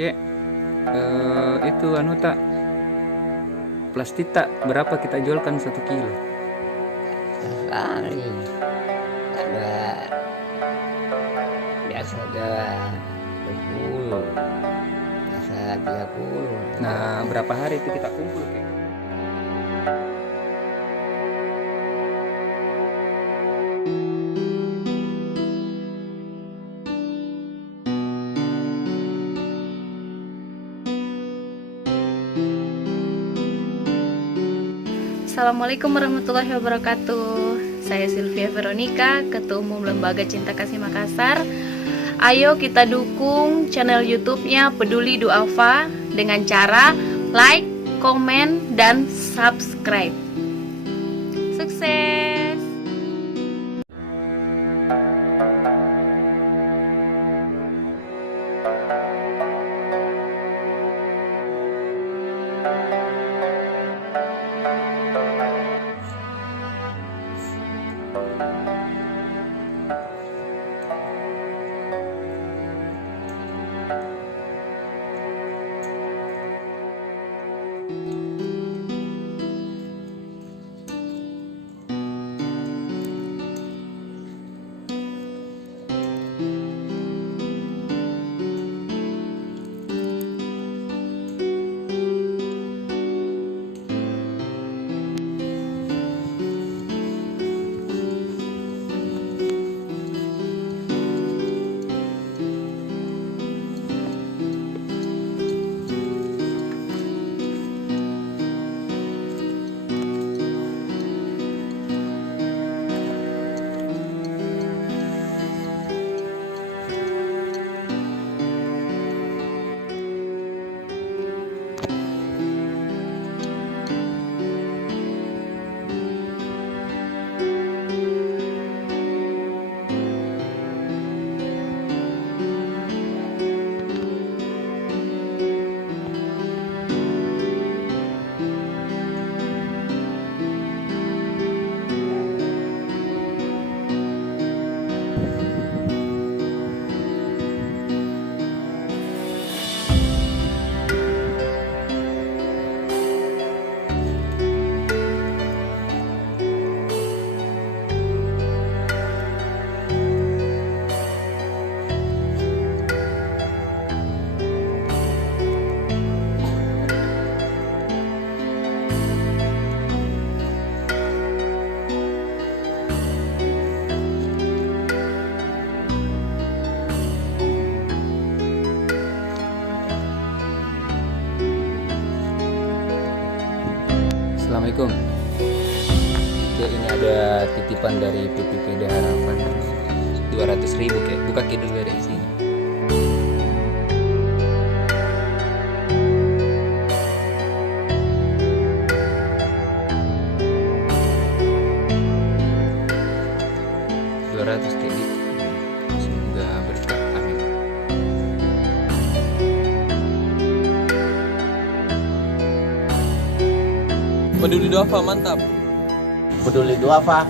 Kek, itu anu tak plastik tak berapa kita jualkan 1 kilo? Sekali ada biasa ada 20, biasa 30. Nah, berapa hari itu kita kumpul, Kek? Assalamualaikum warahmatullahi wabarakatuh. Saya Sylvia Veronica, Ketua Umum Lembaga Cinta Kasih Makassar. Ayo kita dukung channel YouTube-nya Peduli Duafa dengan cara like, komen, dan subscribe. Sukses! Assalamualaikum. Oke, ini ada titipan dari PPPD Harapan 200.000, Kek. Buka Kek dulu dari sini. Kek gitu. Semoga berkah. Amin. Peduli Duafa mantap. Peduli Duafa